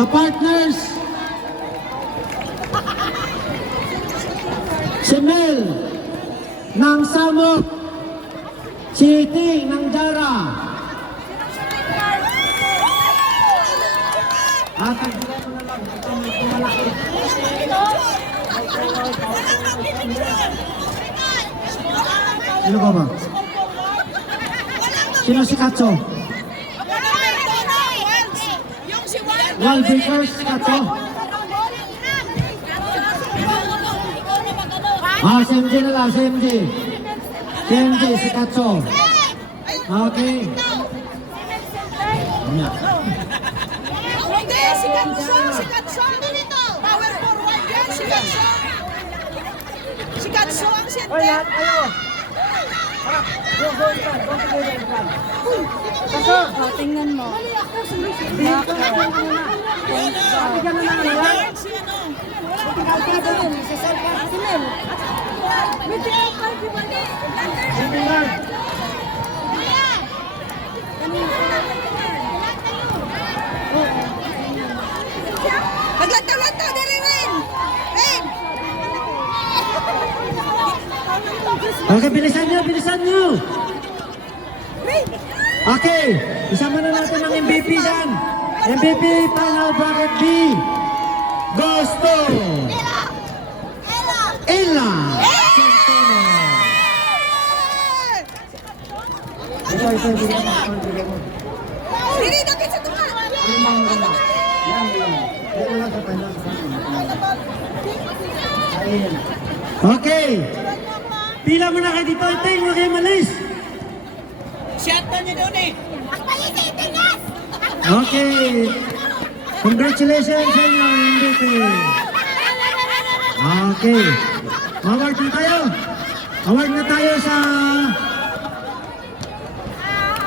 The partners, si Mel ng Samok, si Ting ng Jara. At pagbigay mo na lang, ito may pumalaki. Sino ba ba? Sino si Katso? Wild Bakers, Katso? Si MJ na lang, si MJ. Si MJ, si Katso. Okay. Hindi, si Katso. Power forward yan, si Katso. Si Katso ang center. Tingnan mo. Maglantaw-lantaw na rin. Ren! Okay, bilisan nyo. Okay, isama na natin ang MVP dyan. MVP Panel Bracket B goes to Ella Centeno. Dili na kita tunga. Okay, pila mo na kayo dito. Ting, huwag kayo malis. Shot niyo doon eh. Okay, congratulations sa inyo, MVP. Okay, award na tayo. Award na tayo sa...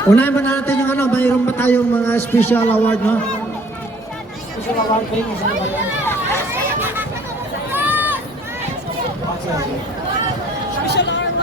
Unahin ba natin yung ano, mayroon ba tayong mga special award, no? Special award ko yung isang ba yun? Special award.